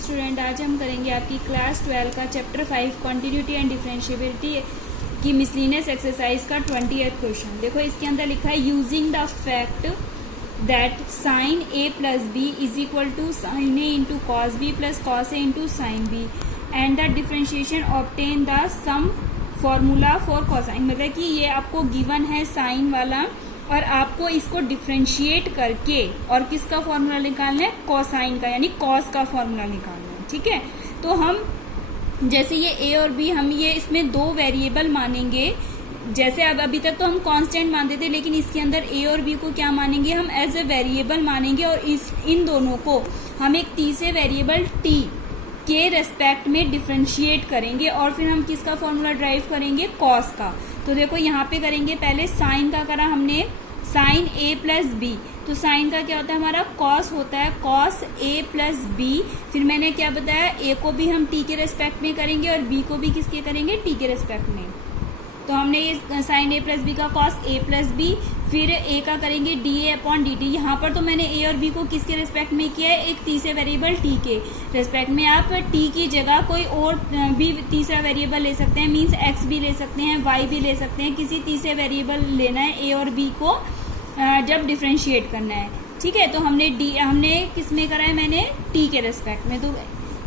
Student, आज हम करेंगे आपकी क्लास 12 का चैप्टर 5 कॉन्टिन्यूटी एंड डिफरेंशिएबिलिटी की मिसलिनियस एक्सरसाइज का 20th क्वेश्चन। देखो इसके अंदर लिखा है using the fact that sine a plus b is equal to sine a into cos b plus cos a into sine b and the differentiation obtain the sum formula for cosine. मतलब कि ये आपको given है sign वाला और आपको इसको differentiate करके और किसका फॉर्मूला निकालना है, कॉसाइन का, यानी कॉस का फॉर्मूला निकालना है। ठीक है, तो हम जैसे ये ए और बी हम ये इसमें दो वेरिएबल मानेंगे। जैसे अब अभी तक तो हम कांस्टेंट मानते थे, लेकिन इसके अंदर ए और बी को क्या मानेंगे, हम एज ए वेरिएबल मानेंगे और इन दोनों को हम एक तीसरे वेरिएबल टी के रेस्पेक्ट में डिफ्रेंशिएट करेंगे और फिर हम किसका फॉर्मूला ड्राइव करेंगे, कॉस का। तो देखो यहाँ पे करेंगे, पहले साइन का करा हमने, साइन ए प्लस बी, तो साइन का क्या होता है हमारा, कॉस होता है, कॉस ए प्लस बी। फिर मैंने क्या बताया, ए को भी हम टी के रेस्पेक्ट में करेंगे और बी को भी किसके करेंगे, टी के रेस्पेक्ट में। तो हमने ये साइन ए प्लस बी का कॉस ए प्लस बी, फिर ए का करेंगे D a upon d T. यहाँ पर तो मैंने ए और बी को किसके रेस्पेक्ट में किया है, एक तीसरे वेरिएबल टी के रेस्पेक्ट में। आप टी की जगह कोई और भी तीसरा वेरिएबल ले सकते हैं, मीन्स एक्स भी ले सकते हैं, वाई भी ले सकते हैं, किसी तीसरे वेरिएबल लेना है ए और बी को जब डिफ्रेंशिएट करना है। ठीक है, तो हमने किस में करा है, मैंने टी के रेस्पेक्ट में। तो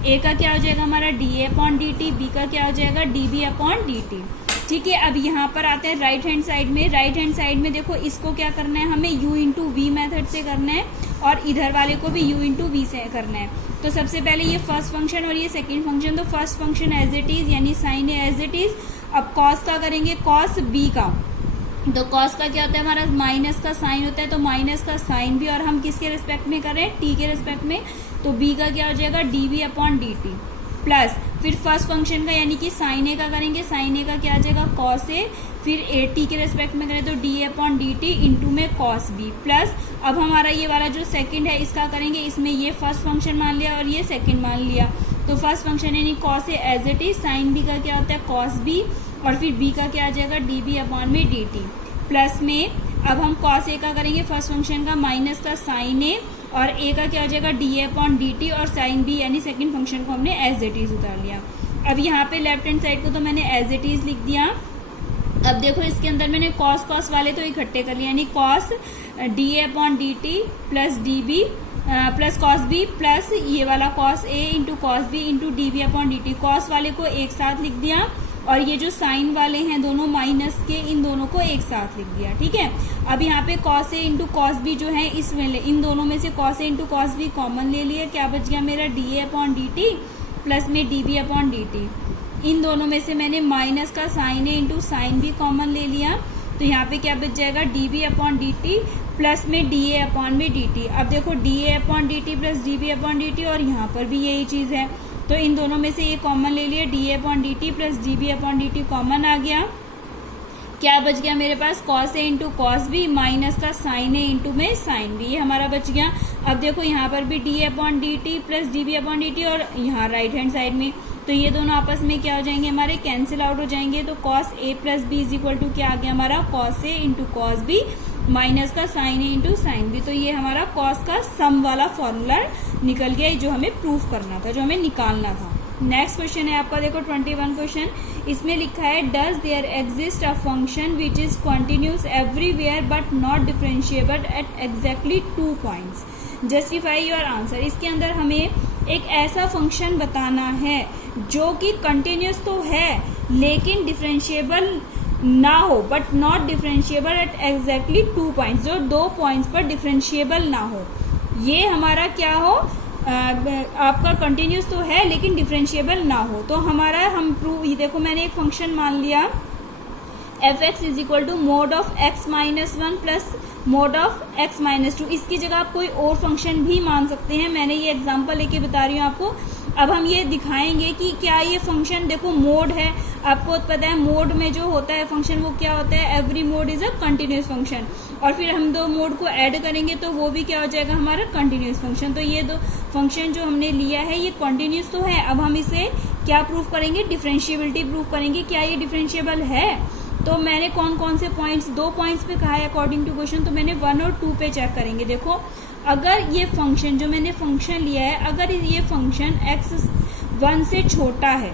ए का क्या हो जाएगा हमारा d a upon d t, b का क्या हो जाएगा d b upon d t. ठीक है, अब यहाँ पर आते हैं राइट हैंड साइड में। राइट हैंड साइड में देखो इसको क्या करना है, हमें u इंटू वी मेथड से करना है और इधर वाले को भी u इंटू वी से करना है। तो सबसे पहले ये फर्स्ट फंक्शन और ये सेकंड फंक्शन, तो first function as it is यानी sine a as it is. अब कॉस का करेंगे, कॉस बी का, तो कॉस का क्या होता है हमारा, माइनस का साइन होता है, तो माइनस का साइन भी, और हम किसके रेस्पेक्ट में करें, टी के रेस्पेक्ट में। तो बी का क्या हो जाएगा d b upon d t plus फिर फर्स्ट फंक्शन का यानी कि साइन ए का करेंगे, साइन ए का क्या आ जाएगा कॉस ए, फिर ए टी के रेस्पेक्ट में करें तो D a upon d T into में कॉस बी प्लस अब हमारा ये वाला जो सेकंड है इसका करेंगे, इसमें ये फर्स्ट फंक्शन मान लिया और ये सेकंड मान लिया। तो फर्स्ट फंक्शन यानी cos a as it is, sine b का क्या होता है कॉस बी, और फिर बी का क्या आ जाएगा डी बी अपॉन में डी टी प्लस में अब हम कॉस ए का करेंगे फर्स्ट फंक्शन का माइनस का साइन ए, और ए का क्या हो जाएगा D a upon d t, और साइन बी यानी सेकंड फंक्शन को हमने एज इट इज उतार लिया। अब यहाँ पे लेफ्ट हैंड साइड को तो मैंने एज इट इज लिख दिया। अब देखो इसके अंदर मैंने कॉस कॉस वाले तो इकट्ठे कर लिया, यानी cos d a upon d t plus d b plus cos b plus ये वाला cos a into cos b into d b upon d t. Cos वाले को एक साथ लिख दिया और ये जो साइन वाले हैं दोनों माइनस के, इन दोनों को एक साथ लिख दिया। ठीक है, अब यहाँ पे cos a into cos b जो है इसमें इन दोनों में से cos a into cos b common ले लिया, क्या बच गया मेरा d a upon d t plus में d b upon d t. इन दोनों में से मैंने माइनस का sine a into sine b common ले लिया, तो यहाँ पे क्या बच जाएगा d b upon d t plus में डी ए अपॉन में डी टी। अब देखो d a upon d t plus d b upon d t, और यहाँ पर भी यही चीज है, तो इन दोनों में से ये कॉमन ले लिया, d a upon d t plus d b upon d t common आ गया। क्या बच गया मेरे पास, cos a into cos b minus का साइन ए इंटू में साइन बी, ये हमारा बच गया। अब देखो यहाँ पर भी d a upon d t plus d b upon d t, और यहाँ राइट हैंड साइड में तो ये दोनों आपस में क्या हो जाएंगे, हमारे कैंसिल आउट हो जाएंगे। तो cos a plus b is equal to क्या आ गया हमारा, cos a into cos b minus का sine a into sine b. तो ये हमारा कॉस का सम वाला फॉर्मूला निकल गया, जो हमें प्रूफ करना था, जो हमें निकालना था। नेक्स्ट क्वेश्चन है आपका, देखो 21 क्वेश्चन। इसमें लिखा है does there exist a function which is continuous everywhere but not differentiable at exactly 2 points, justify your answer. इसके अंदर हमें एक ऐसा फंक्शन बताना है जो कि कंटिन्यूस तो है लेकिन डिफरेंशिएबल ना हो, but not differentiable at exactly 2 points, जो 2 पॉइंट्स पर डिफरेंशिएबल ना हो। ये हमारा क्या हो, आपका कंटिन्यूस तो है लेकिन डिफरेंशिएबल ना हो। तो हमारा हम प्रूव, ये देखो मैंने एक फंक्शन मान लिया f x is equal to mod of x minus 1 plus mod of x minus 2। इसकी जगह आप कोई और फंक्शन भी मान सकते हैं, मैंने ये एग्जांपल लेके बता रही हूँ आपको। अब हम ये दिखाएंगे कि क्या ये फंक्शन, देखो मोड है, आपको पता है मोड में जो होता है फंक्शन वो क्या होता है, every mode is a continuous function, और फिर हम दो मोड को ऐड करेंगे तो वो भी क्या हो जाएगा हमारा कंटिन्यूस फंक्शन। तो ये दो फंक्शन जो हमने लिया है ये कंटिन्यूस तो है। अब हम इसे क्या प्रूफ करेंगे, डिफरेंशिएबिलिटी प्रूफ करेंगे, क्या ये डिफरेंशिएबल है। तो मैंने कौन कौन से पॉइंट्स, 2 पॉइंट्स पे कहा है अकॉर्डिंग टू क्वेश्चन, तो मैंने 1 और 2 पे चेक करेंगे। देखो अगर ये फंक्शन जो मैंने फंक्शन लिया है, अगर ये फंक्शन x 1 से छोटा है,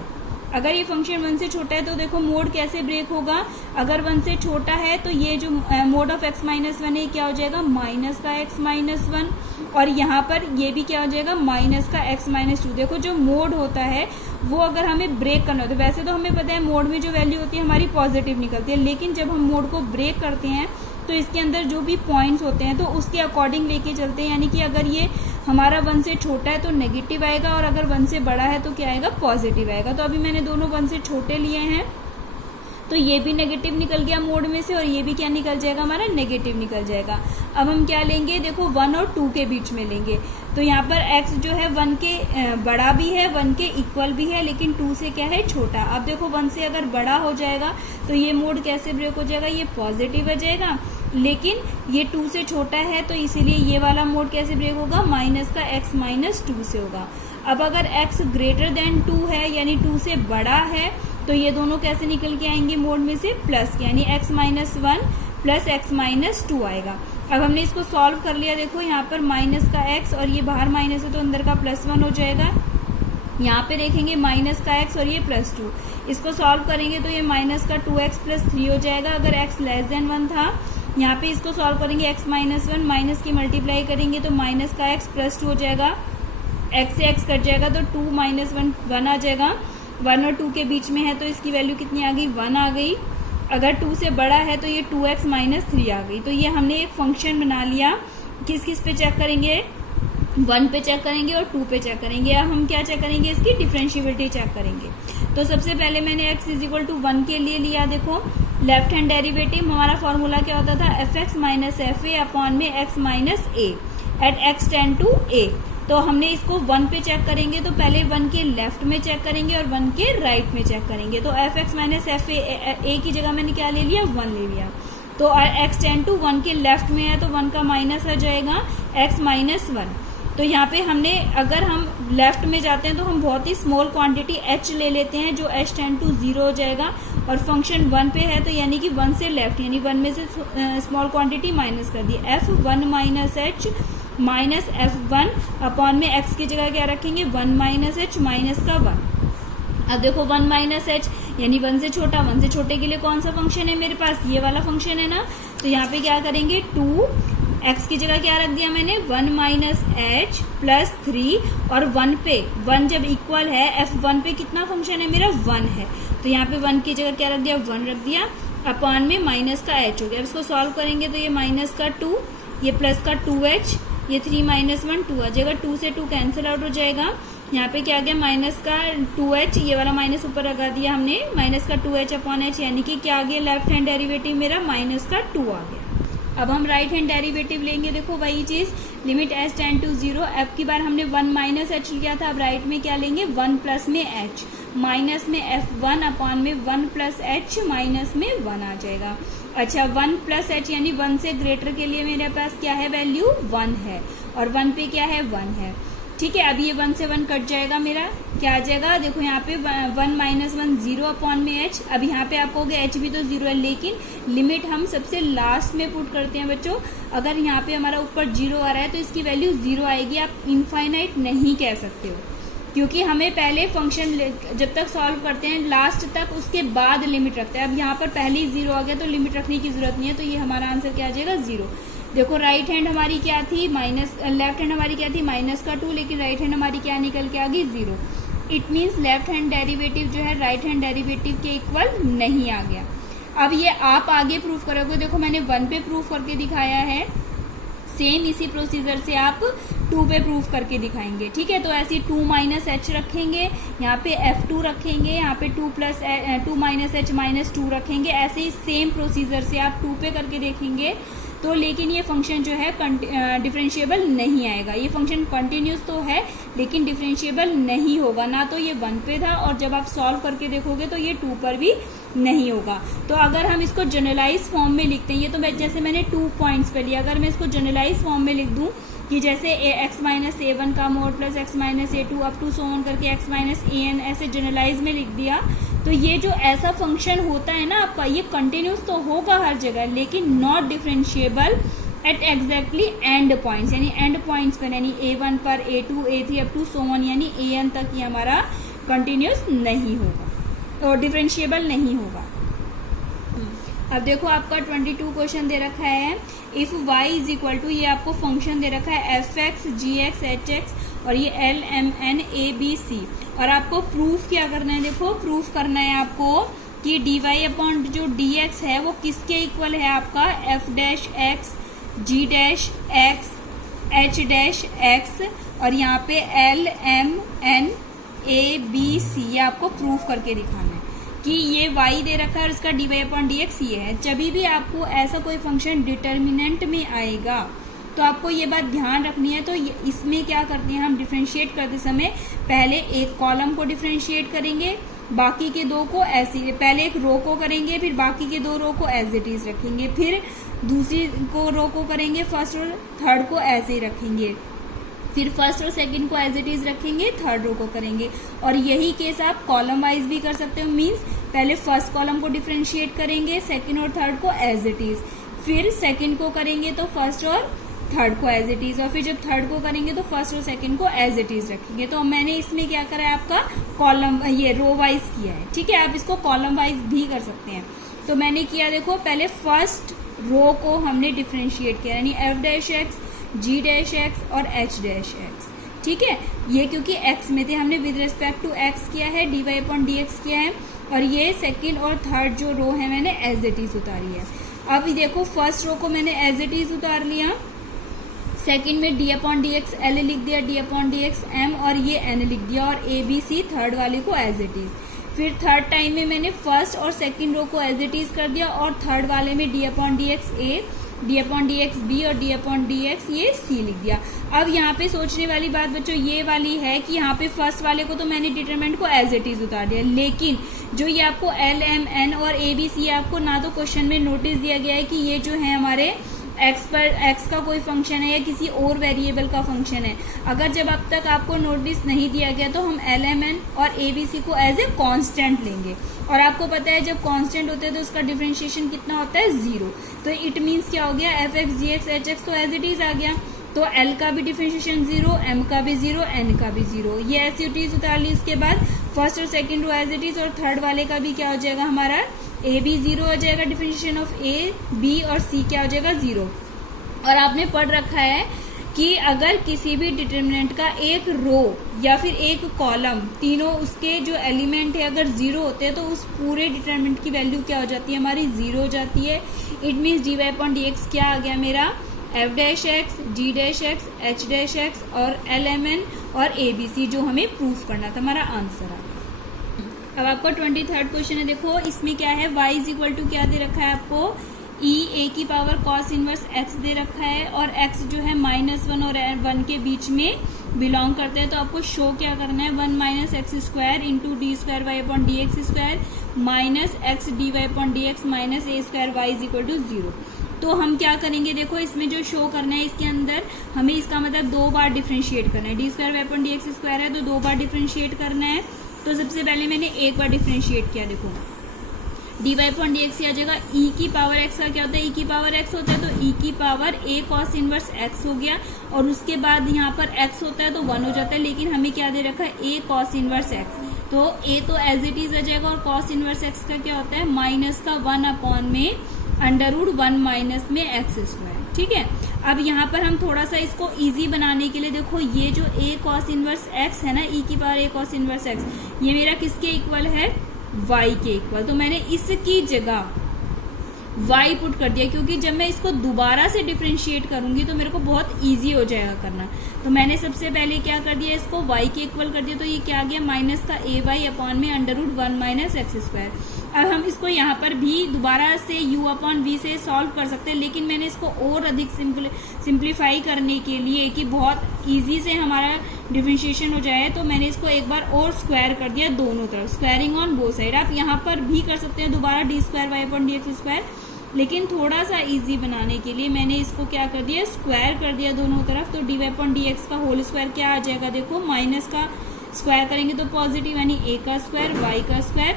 अगर ये फंक्शन 1 से छोटा है तो देखो मोड कैसे ब्रेक होगा। अगर 1 से छोटा है तो ये जो मोड ऑफ x माइनस 1 है क्या हो जाएगा, माइनस का x माइनस 1, और यहाँ पर ये भी क्या हो जाएगा, माइनस का x माइनस 2। देखो जो मोड होता है वो अगर हमें ब्रेक करना होता है, वैसे तो हमें पता है मोड में जो वैल्यू होती है हमारी पॉजिटिव निकलती है, लेकिन जब हम मोड को ब्रेक करते हैं तो इसके अंदर जो भी पॉइंट्स होते हैं तो उसके अकॉर्डिंग लेके चलते हैं। यानी कि अगर ये हमारा 1 से छोटा है तो नेगेटिव आएगा, और अगर 1 से बड़ा है तो क्या आएगा, पॉजिटिव आएगा। तो अभी मैंने दोनों 1 से छोटे लिए हैं तो ये भी नेगेटिव निकल गया मोड में से, और ये भी क्या निकल जाएगा, हमारा नेगेटिव निकल जाएगा। अब हम क्या लेंगे, देखो 1 और 2 के बीच में लेंगे। तो यहाँ पर x जो है 1 के बड़ा भी है, 1 के इक्वल भी है, लेकिन 2 से क्या है, छोटा। अब देखो 1 से अगर बड़ा हो जाएगा तो ये मोड कैसे ब्रेक हो जाएगा, ये पॉजिटिव आ जाएगा, लेकिन ये 2 से छोटा है तो इसीलिए ये वाला मोड कैसे ब्रेक होगा, माइनस का x माइनस 2 से होगा। अब अगर x ग्रेटर देन 2 है, यानी 2 से बड़ा है, तो ये दोनों कैसे निकल के आएंगे मोड में से, प्लस, यानी x minus 1 plus x minus 2 आएगा। अब हमने इसको सॉल्व कर लिया, देखो यहाँ पर माइनस का x और ये बाहर माइनस है तो अंदर का प्लस 1 हो जाएगा। यहाँ पे देखेंगे माइनस का x और ये प्लस 2, इसको सॉल्व करेंगे तो ये माइनस का 2x प्लस 3 हो जाएगा अगर x लेस देन 1 था। यहाँ पे इसको सॉल्व करेंगे x माइनस 1, माइनस की मल्टीप्लाई करेंगे तो माइनस का x प्लस 2 हो जाएगा, x से x कट जाएगा तो 2 माइनस 1 1 आ जाएगा। 1 और 2 के बीच में है तो इसकी वैल्यू कितनी आ गई, 1 आ गई। अगर 2 से बड़ा है तो ये 2x माइनस 3 आ गई। तो ये हमने एक फंक्शन बना लिया। किस किस पे चेक करेंगे, 1 पे चेक करेंगे और 2 पे चेक करेंगे। अब हम क्या चेक करेंगे, इसकी डिफरेंशिएबिलिटी चेक करेंगे। तो सबसे पहले मैंने x इज इक्वल टू 1 के लिए लिया। देखो लेफ्ट हैंड डेरिवेटिव हमारा फॉर्मूला क्या होता था, fx minus f a upon में x minus a at x tend to a। तो हमने इसको 1 पे चेक करेंगे तो पहले 1 के लेफ्ट में चेक करेंगे और 1 के राइट में चेक करेंगे। तो fx माइनस एफ ए की जगह मैंने क्या ले लिया, 1 ले लिया। तो x टेंड टू 1 के लेफ्ट में है तो 1 का माइनस आ जाएगा x माइनस 1। तो यहाँ पे हमने, अगर हम लेफ्ट में जाते हैं तो हम बहुत ही स्मॉल क्वांटिटी h ले लेते हैं जो h टेंड टू 0 हो जाएगा, और फंक्शन 1 पे है तो यानी कि 1 से लेफ्ट, यानी 1 में से स्मॉल क्वांटिटी माइनस कर दी, f1 minus h minus f1 upon में x की जगह क्या रखेंगे, 1 माइनस h माइनस का 1। अब देखो 1 माइनस h यानी 1 से छोटा, 1 से छोटे के लिए कौन सा फंक्शन है मेरे पास, ये वाला फंक्शन है ना। तो यहाँ पे क्या करेंगे, 2 x की जगह क्या रख दिया मैंने, 1 माइनस h प्लस 3, और 1 पे 1 जब इक्वल है, f1 पे कितना फंक्शन है मेरा, 1 है, तो यहाँ पे 1 की जगह क्या रख दिया, 1 रख दिया, अपॉन में माइनस का h हो गया। अब इसको सॉल्व करेंगे तो ये माइनस का 2, ये प्लस का 2h, ये 3 माइनस 1 2 आ जाएगा, 2 से 2 कैंसिल आउट हो जाएगा। यहाँ पे क्या आ गया, माइनस का 2h, ये वाला माइनस ऊपर लगा दिया हमने, माइनस का 2h अपॉन h, यानी कि क्या आ गया, लेफ्ट हैंड डेरिवेटिव मेरा माइनस का 2 आ गया। अब हम राइट हैंड डेरिवेटिव लेंगे। देखो वही चीज, लिमिट s टेंड टू 0, अब की बार हमने 1 माइनस h लिया था, अब राइट में क्या लेंगे, 1 प्लस में h, माइनस में f1 अपॉन में 1 प्लस h माइनस में 1 आ जाएगा। अच्छा 1 प्लस h यानी 1 से ग्रेटर के लिए मेरे पास क्या है, वैल्यू 1 है, और 1 पे क्या है, 1 है। ठीक है, अब ये 1 से 1 कट जाएगा, मेरा क्या आ जाएगा, देखो यहाँ पे 1 माइनस 1 0 अपॉन में h। अब यहाँ पे आप कहोगे h भी तो 0 है, लेकिन लिमिट हम सबसे लास्ट में पुट करते हैं बच्चों। अगर यहाँ पे हमारा ऊपर 0 आ रहा है तो इसकी वैल्यू 0 आएगी, आप इनफाइनाइट नहीं कह सकते हो, क्योंकि हमें पहले फंक्शन जब तक सॉल्व करते हैं लास्ट तक, उसके बाद लिमिट रखते हैं। अब यहाँ पर पहले ही 0 आ गया तो लिमिट रखने की जरूरत नहीं है, तो ये हमारा आंसर क्या आ जाएगा, 0। देखो राइट हैंड हमारी क्या थी, माइनस, लेफ्ट हैंड हमारी क्या थी, माइनस का 2, लेकिन राइट हैंड हमारी क्या निकल के आ गई, 0। It means left hand derivative जो है राइट हैंड डेरिवेटिव के इक्वल नहीं आ गया। अब ये आप आगे प्रूफ करोगे, देखो मैंने 1 पे प्रूफ करके दिखाया है, सेम इसी प्रोसीजर से आप 2 पे प्रूफ करके दिखाएंगे। ठीक है, तो ऐसे 2 माइनस h रखेंगे, यहाँ पे f2 रखेंगे, यहाँ पे 2 माइनस h माइनस 2 रखेंगे। ऐसे ही सेम प्रोसीजर से आप 2 पे करके देखेंगे तो, लेकिन ये फंक्शन जो है डिफरेंशिएबल नहीं आएगा। ये फंक्शन कंटिन्यूस तो है लेकिन डिफरेंशिएबल नहीं होगा, ना तो ये 1 पे था, और जब आप सॉल्व करके देखोगे तो ये 2 पर भी नहीं होगा। तो अगर हम इसको जनरलाइज फॉर्म में लिखते हैं, ये तो जैसे मैंने 2 पॉइंट्स पे लिया, अगर मैं इसको जनरलाइज फॉर्म में लिख दूं कि जैसे x माइनस a1 का mod plus x minus a2 up to so on करके x माइनस an, ऐसे जनरलाइज में लिख दिया, तो ये जो ऐसा फंक्शन होता है ना आपका, ये कंटिन्यूस तो होगा हर जगह, लेकिन not differentiable at exactly n points, यानी एंड पॉइंट्स पर, यानी A1 पर, A2, A3 up to so on, यानी AN तक ये हमारा कंटिन्यूस नहीं होगा और डिफरेंशिएबल नहीं होगा। अब देखो आपका 22 क्वेश्चन दे रखा है, if y is equal to, ये आपको फंक्शन दे रखा है fx, gx, hx और ये l, m, n, a, b, c, और आपको प्रूफ क्या करना है, देखो प्रूफ करना है आपको कि dy अपॉन जो dx है वो किसके इक्वल है, आपका f dash x, g dash x, h dash x और यहाँ पे l, m, n, a, b, c, ये आपको प्रूफ करके दिखाना है कि ये y दे रखा है और इसका dy अपॉन dx ये है। जब भी आपको ऐसा कोई फंक्शन डिटर्मिनेंट में आएगा तो आपको ये बात ध्यान रखनी है। तो इसमें क्या करते हैं हम, डिफरेंशिएट करते समय पहले एक कॉलम को डिफरेंशिएट करेंगे, बाकी के दो को ऐसे, पहले एक रो को करेंगे, फिर बाकी के दो रो को एज इट इज रखेंगे, फिर दूसरी को रो को करेंगे, फर्स्ट और थर्ड को ऐसे ही रखेंगे, फिर फर्स्ट और सेकंड को एज इट इज रखेंगे, थर्ड रो को करेंगे। और यही केस आप कॉलम वाइज भी कर सकते हो, मींस पहले फर्स्ट कॉलम को डिफरेंशिएट करेंगे, सेकंड और थर्ड को एज इट इज, फिर सेकंड को करेंगे तो फर्स्ट और थर्ड को एज इट इज, और फिर जब थर्ड को करेंगे तो फर्स्ट और सेकंड को एज इट इज रखेंगे। तो मैंने इसमें क्या करा है, आपका कॉलम, ये रो वाइज किया है, ठीक है। आप इसको कॉलम वाइज भी कर सकते हैं। तो मैंने किया, देखो पहले फर्स्ट रो को हमने डिफरेंशिएट किया, यानी F dash x, g dash x और एच डैश एक्स, ठीक है। ये क्योंकि एक्स में थे, हमने विद रिस्पेक्ट टू एक्स किया है, d y upon d x किया है, और ये सेकंड और थर्ड जो रो है मैंने एज इट इज उतारी है। अब देखो फर्स्ट रो को मैंने एज इट इज उतार लिया, सेकंड में d upon d x l लिख दिया, d upon d x m और ये एन लिख दिया, और ए बी सी थर्ड वाले को एज इट इज। फिर थर्ड टाइम में मैंने फर्स्ट और सेकंड रो को एज इट इज कर दिया, और थर्ड वाले में d upon d x a, d upon d x b और डी अपॉन डी एक्स ये सी लिख दिया। अब यहाँ पे सोचने वाली बात बच्चों ये वाली है कि यहाँ पे फर्स्ट वाले को तो मैंने डिटरमिनेंट को एज इट इज उतार दिया, लेकिन जो ये आपको एल, एम, एन और ए बी सी आपको ना तो क्वेश्चन में नोटिस दिया गया है कि ये जो है हमारे एक्स पर, एक्स का कोई फंक्शन है या किसी और वेरिएबल का फंक्शन है। अगर जब अब तक आपको नोटिस नहीं दिया गया तो हम एल, एम, एन और ए बी सी को एज ए कांस्टेंट लेंगे, और आपको पता है जब कांस्टेंट होते हैं तो उसका डिफरेंशिएशन कितना होता है, 0। तो इट मीन्स क्या हो गया, एफ एक्स, जी एक्स, एच एक्स तो एज इट इज आ गया, तो एल का भी डिफरेंशिएशन 0, एम का भी 0, एन का भी 0, ये एज इट इज उतार ली। उसके बाद फर्स्ट और second row as it is, और थर्ड वाले का भी क्या हो जाएगा हमारा, ए बी 0 हो जाएगा, डिफरेंशिएशन ऑफ ए, बी और सी क्या हो जाएगा, 0। और आपने पढ़ रखा है कि अगर किसी भी डिटरमिनेंट का एक रो या फिर एक कॉलम, तीनों उसके जो एलिमेंट है अगर 0 होते हैं तो उस पूरे डिटरमिनेंट की वैल्यू क्या हो जाती है, हमारी 0 हो जाती है। It means d y upon d x क्या आ गया मेरा, f dash x, g dash x, h dash x और एल, एम, एन और ए बी सी, जो हमें प्रूफ करना था, हमारा आंसर आ गया। अब आपका 23rd क्वेश्चन है, देखो इसमें क्या है, y इज इक्वल टू क्या दे रखा है आपको, ई ए की पावर कॉस इनवर्स एक्स दे रखा है, और एक्स जो है -1 और 1 के बीच में बिलोंग करते हैं। तो आपको शो क्या करना है, 1 minus x square into d square y upon d x square minus x d y upon d x minus a square y is equal to 0। तो हम क्या करेंगे, देखो इसमें जो शो करना है इसके अंदर हमें इसका मतलब 2 बार डिफरेंशिएट करना है, d square y upon d x square है तो 2 बार डिफरेंशिएट करना है। तो सबसे पहले मैंने एक बार डिफरेंशिएट किया, देखो d y upon d x आ जाएगा, ई की पावर एक्स का क्या होता है, ई की पावर एक्स होता है तो ई की पावर ए कॉस इनवर्स एक्स हो गया, और उसके बाद यहाँ पर एक्स होता है तो 1 हो जाता है, लेकिन हमें क्या दे रखा है, ए कॉस इनवर्स एक्स, तो ए तो एज इट इज आ जाएगा, और कॉस इनवर्स एक्स का क्या होता है, माइनस का 1 अपॉन में √1 माइनस में एक्स स्क्वायर, ठीक है। अब यहाँ पर हम थोड़ा सा इसको इजी बनाने के लिए, देखो ये जो ए कॉस इनवर्स एक्स है ना, ई की पावर ए कॉस इनवर्स एक्स, ये मेरा किसके इक्वल है, y के इक्वल, तो मैंने इसकी जगह y पुट कर दिया, क्योंकि जब मैं इसको दोबारा से डिफरेंशिएट करूंगी तो मेरे को बहुत इजी हो जाएगा करना। तो मैंने सबसे पहले क्या कर दिया, इसको y के इक्वल कर दिया, तो ये क्या आ गया, माइनस का ए वाई अपॉन में √1 माइनस एक्स स्क्वायर। अब हम इसको यहाँ पर भी दोबारा से u अपॉन v से सॉल्व कर सकते हैं, लेकिन मैंने इसको और अधिक सिंप्लीफाई करने के लिए कि बहुत ईजी से हमारा डिफरेंशिएशन हो जाए, तो मैंने इसको एक बार और स्क्वायर कर दिया दोनों तरफ, स्क्वायरिंग ऑन बोथ साइड। आप यहाँ पर भी कर सकते हैं दोबारा d square y upon d x square, लेकिन थोड़ा सा इजी बनाने के लिए मैंने इसको क्या कर दिया, स्क्वायर कर दिया दोनों तरफ। तो d y upon d x का होल स्क्वायर क्या आ जाएगा, देखो माइनस का स्क्वायर करेंगे तो पॉजिटिव, यानी ए का स्क्वायर वाई का स्क्वायर,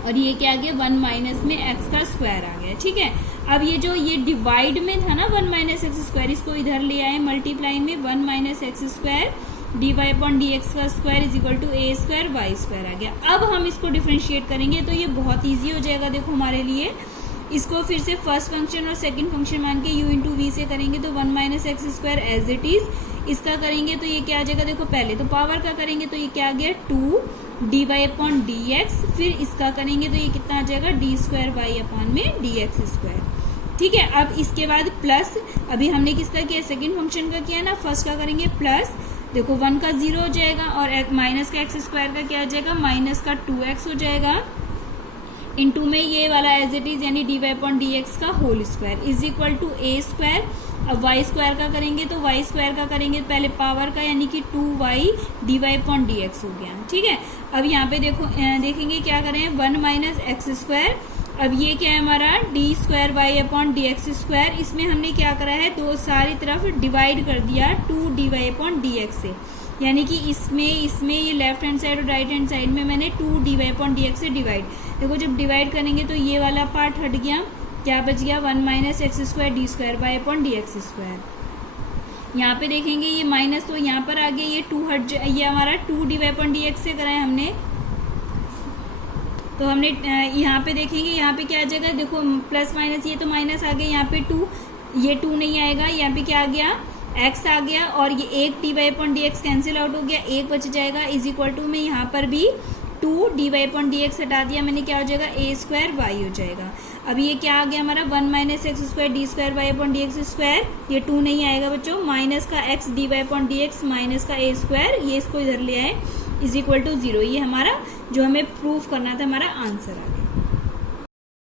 और ये क्या आ गया, 1 माइनस में एक्स का स्क्वायर आ गया, ठीक है। अब ये डिवाइड में था ना 1 माइनस एक्स स्क्वायर, इसको इधर ले आए मल्टीप्लाई में 1 minus x square dy upon d x का square is equal to a square y square आ गया। अब हम इसको डिफ्रेंशिएट करेंगे तो ये बहुत ईजी हो जाएगा। देखो हमारे लिए इसको फिर से फर्स्ट फंक्शन और सेकंड फंक्शन मान के u इंटू वी से करेंगे तो 1 minus x square as it is, इसका करेंगे तो ये क्या आ जाएगा, देखो पहले तो पावर का करेंगे तो ये क्या आ गया 2 d y upon d x, फिर इसका करेंगे तो ये कितना आ जाएगा डी स्क्वायर वाई अपॉन में डी एक्स स्क्वायर। ठीक है, अब इसके बाद प्लस, अभी हमने किसका किया, सेकंड फंक्शन का किया ना, फर्स्ट का करेंगे प्लस, देखो 1 का 0 हो जाएगा और माइनस का एक्स स्क्वायर का क्या आ जाएगा, माइनस का 2x हो जाएगा इनटू में ये वाला एज इट इज यानी d y upon d x का whole square is equal to a square. अब वाई स्क्वायर का करेंगे तो वाई स्क्वायर का करेंगे पहले पावर का यानी कि 2y d y upon d x हो गया। ठीक है, अब यहाँ पे देखो देखेंगे क्या करें 1 माइनस एक्स स्क्वायर, अब ये क्या है हमारा d square y upon d x square, इसमें हमने क्या करा है दो सारी तरफ डिवाइड कर दिया 2 d y upon d x से, यानी कि इसमें ये लेफ्ट हैंड साइड और राइट हैंड साइड में मैंने 2 d y upon d x से डिवाइड, देखो जब डिवाइड करेंगे तो ये वाला पार्ट हट गया, क्या बच गया 1 minus x square d square y upon d x square. यहाँ पे देखेंगे ये माइनस तो यहाँ पर आ गया, ये 2 हट, ये हमारा 2 d y upon d x से करा है हमने, तो हमने यहाँ पे देखेंगे यहाँ पे क्या आ जाएगा, देखो प्लस माइनस ये तो माइनस आ गया, यहाँ पे 2, ये 2 नहीं आएगा, यहाँ पे क्या आ गया x आ गया और ये एक d y upon d x cancel out हो गया, एक बच जाएगा इज इक्वल टू में यहाँ पर भी 2 d y upon d x हटा दिया मैंने, क्या हो जाएगा ए स्क्वायर वाई हो जाएगा। अब ये क्या आ गया हमारा 1 minus x square d square y upon d x square, ये 2 नहीं आएगा बच्चों, माइनस का x d y upon d x minus का ए स्क्वायर, ये इसको इधर ले आए इज इक्वल टू 0, ये हमारा जो हमें प्रूफ करना था हमारा आंसर आ गया।